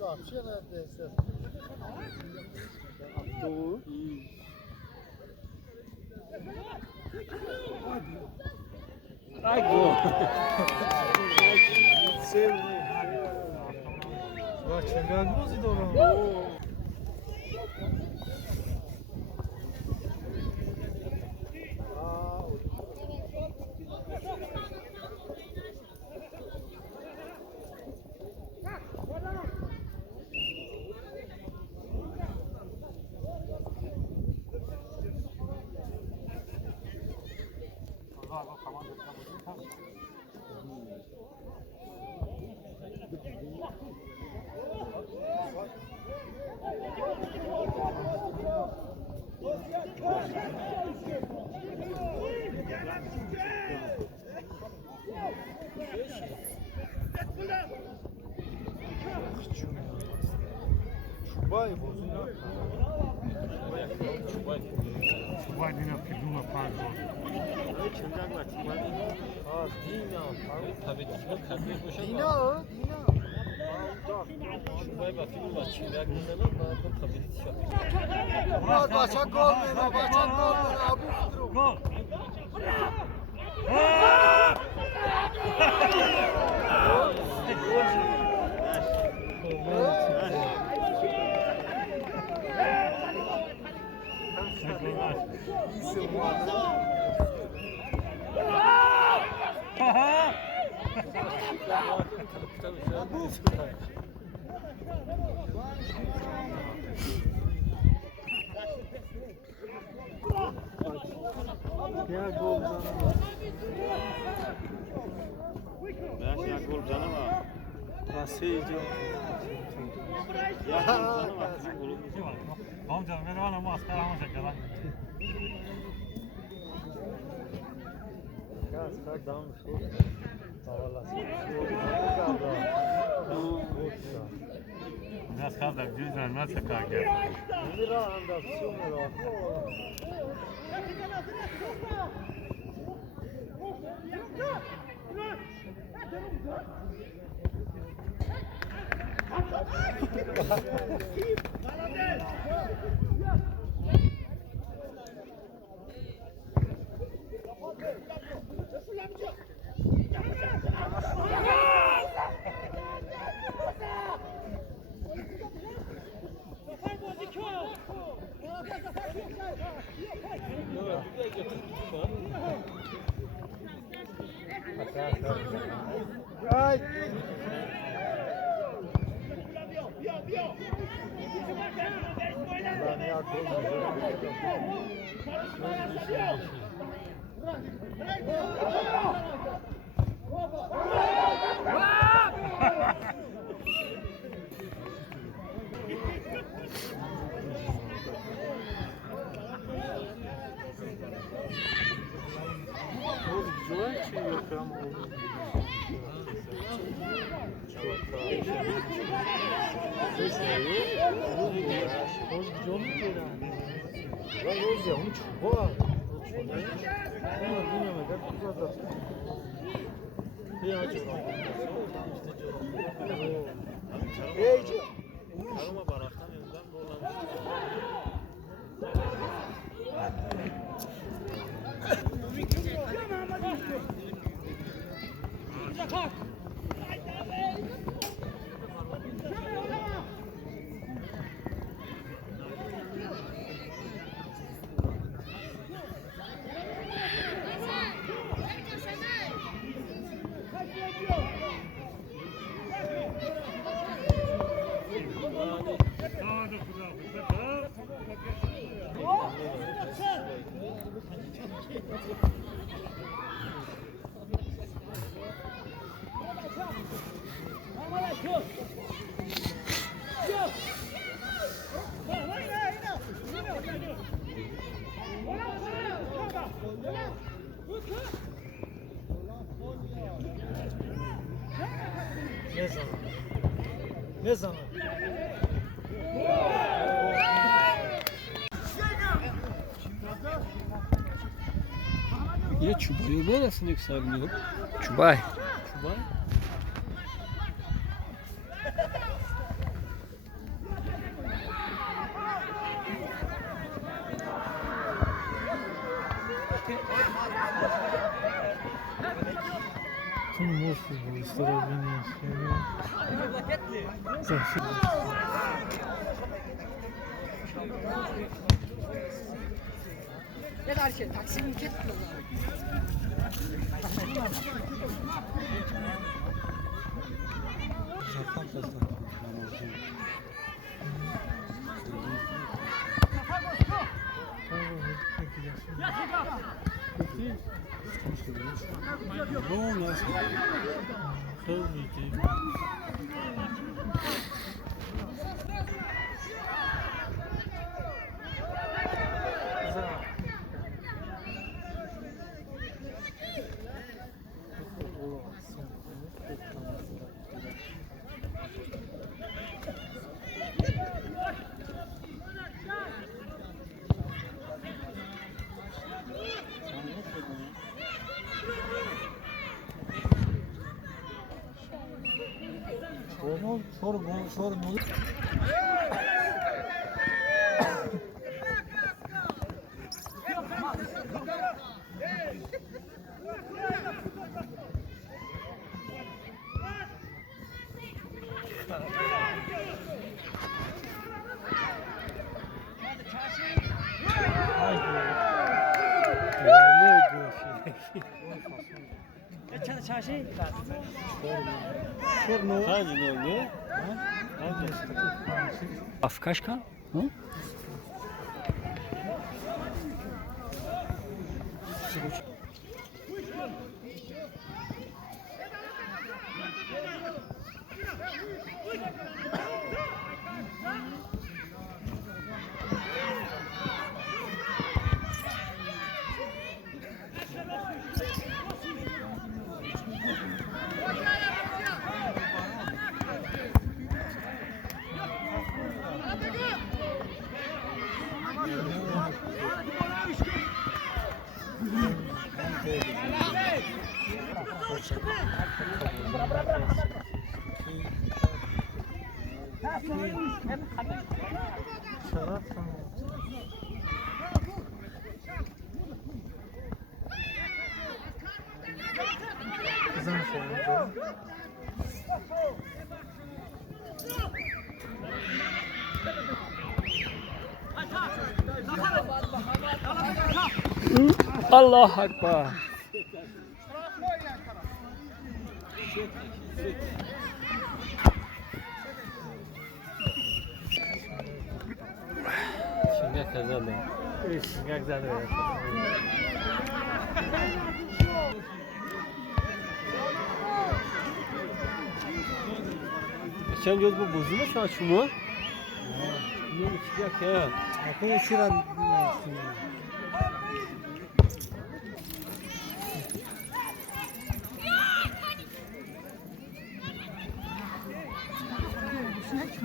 Вообще neredeyse. Doğu. Ay gol. Sevdi. Bak çengel bozdu onu. Çubay bozuyor. Çubay dine piduma pardon. Çengel var. Çubay değil. Ha, Dina. Tabii kalbi boşa Dina o, Dina. Çubay bak. Piduma çengel güzel ama bu tabii şap. Murat başak gol meno, başak gol meno. Abu Fidru. Gol. İyisin Murat. Ya gol canavar. Ya gol canavar. Nasıl iyice? Ya canavar bizim golümüz. Tamam canım benim anam maskara ama şaka. Gaz kalk dammış o. Havalasın. Biraz kaldı. Güzel nasıl şaka gel. Bir anda sümer Ay. Lan ya güzel şey yok ama Arama baraktan yanından dolanmış. Ne zaman? Ne zaman? Ya çubayı neresinde yükselmiyor? Çubay. Çubay. Tu não mostras, vou estourar bem Ne kadar şey, Taksim'in ketmiyor. Japon kazandı. Bu nasıl? Sonra bunu Afkaşka? Hı? Allah Akbar. şimdi kazandı. Jak zadać? Geçen göz bu bozulmuş mu açımı? Ne içecek ya? Akıl uçuran.